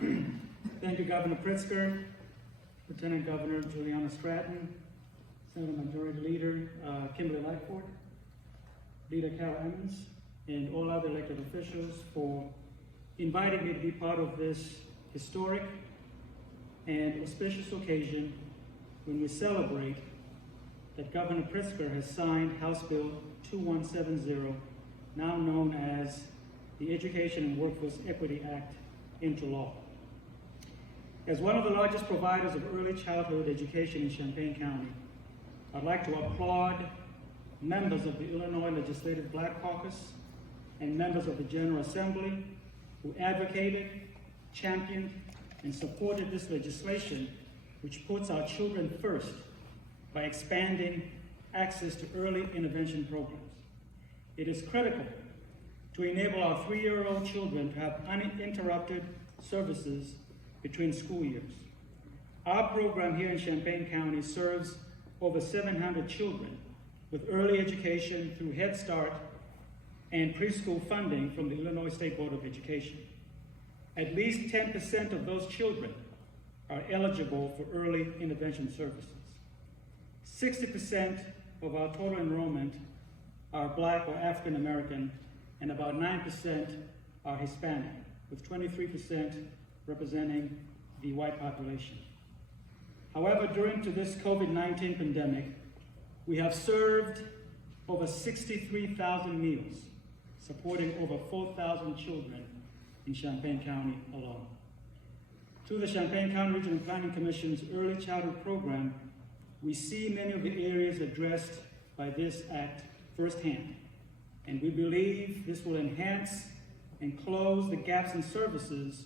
Thank you, Governor Pritzker, Lieutenant Governor Juliana Stratton, Senate Majority Leader Kimberly Lightford, Leader Carol Emmons, and all other elected officials for inviting me to be part of this historic and auspicious occasion when we celebrate that Governor Pritzker has signed House Bill 2170, now known as the Education and Workforce Equity Act, into law. As one of the largest providers of early childhood education in Champaign County, I'd like to applaud members of the Illinois Legislative Black Caucus and members of the General Assembly who advocated, championed, and supported this legislation, which puts our children first by expanding access to early intervention programs. It is critical to enable our 3-year-old children to have uninterrupted services between school years. Our program here in Champaign County serves over 700 children with early education through Head Start and preschool funding from the Illinois State Board of Education. At least 10% of those children are eligible for early intervention services. 60% of our total enrollment are Black or African American, and about 9% are Hispanic, with 23% representing the white population. However, during this COVID-19 pandemic, we have served over 63,000 meals, supporting over 4,000 children in Champaign County alone. Through the Champaign County Regional Planning Commission's Early Childhood Program, we see many of the areas addressed by this act firsthand, and we believe this will enhance and close the gaps in services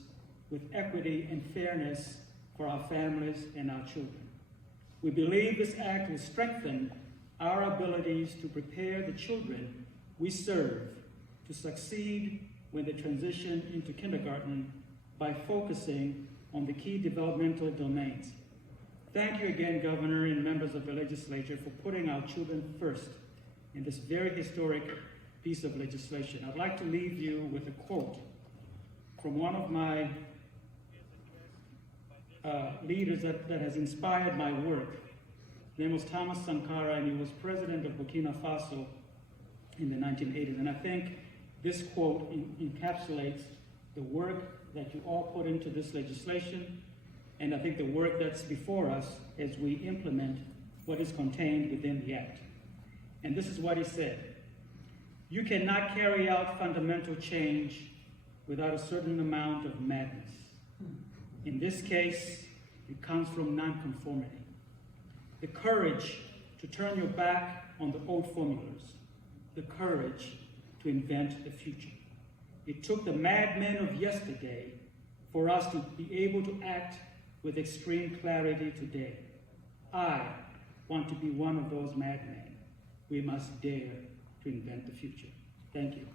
with equity and fairness for our families and our children. We believe this act will strengthen our abilities to prepare the children we serve to succeed when they transition into kindergarten by focusing on the key developmental domains. Thank you again, Governor and members of the legislature, for putting our children first in this very historic piece of legislation. I'd like to leave you with a quote from one of my leaders that has inspired my work. His name was Thomas Sankara, and he was president of Burkina Faso in the 1980s. And I think this quote encapsulates the work that you all put into this legislation, and I think the work that's before us as we implement what is contained within the act. And this is what he said: "You cannot carry out fundamental change without a certain amount of madness. In this case, it comes from nonconformity. The courage to turn your back on the old formulas, the courage to invent the future. It took the madmen of yesterday for us to be able to act with extreme clarity today. I want to be one of those madmen. We must dare to invent the future." Thank you.